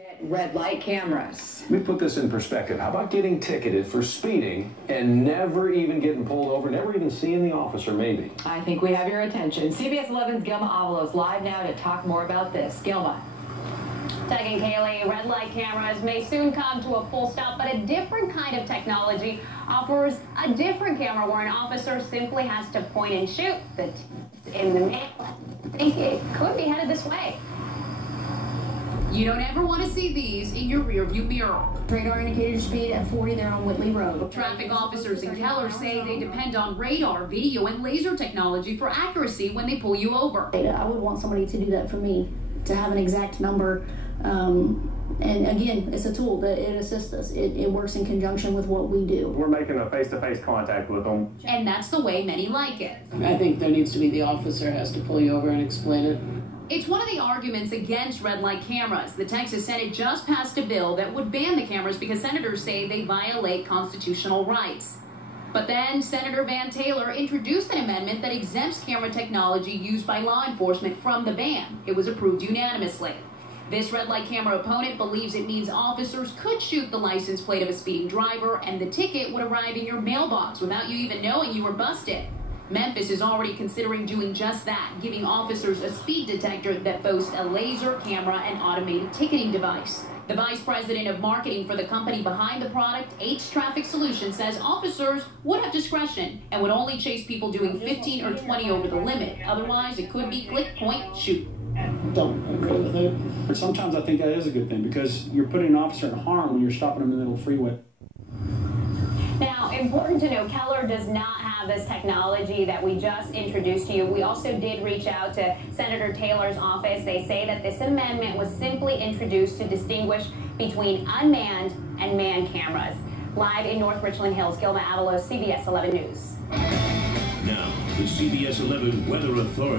Get red light cameras. Let me put this in perspective. How about getting ticketed for speeding and never even getting pulled over, never even seeing the officer, maybe? I think we have your attention. CBS 11's Gilma Avalos live now to talk more about this. Gilma. Doug and Kaylee, red light cameras may soon come to a full stop, but a different kind of technology offers a different camera where an officer simply has to point and shoot. In the mail, I think it could be headed this way. You don't ever want to see these in your rearview mirror. Radar indicated speed at 40 there on Whitley Road. Traffic officers in Keller say they depend on radar, video, and laser technology for accuracy when they pull you over. I would want somebody to do that for me, to have an exact number. And again, it's a tool that it assists us. It works in conjunction with what we do. We're making a face-to-face contact with them. And that's the way many like it. I think there needs to be the officer has to pull you over and explain it. It's one of the arguments against red light cameras. The Texas Senate just passed a bill that would ban the cameras because senators say they violate constitutional rights. But then Senator Van Taylor introduced an amendment that exempts camera technology used by law enforcement from the ban. It was approved unanimously. This red light camera opponent believes it means officers could shoot the license plate of a speeding driver and the ticket would arrive in your mailbox without you even knowing you were busted. Memphis is already considering doing just that, giving officers a speed detector that boasts a laser camera and automated ticketing device. The vice president of marketing for the company behind the product, H Traffic Solutions, says officers would have discretion and would only chase people doing 15 or 20 over the limit. Otherwise, it could be click, point, shoot. Don't agree with it. But sometimes I think that is a good thing because you're putting an officer in harm when you're stopping them in the middle of the freeway. Now, important to know, Keller does not have this technology that we just introduced to you. We also did reach out to Senator Taylor's office. They say that this amendment was simply introduced to distinguish between unmanned and manned cameras. Live in North Richland Hills, Gilma Avalos, CBS 11 News. Now, the CBS 11 Weather Authority.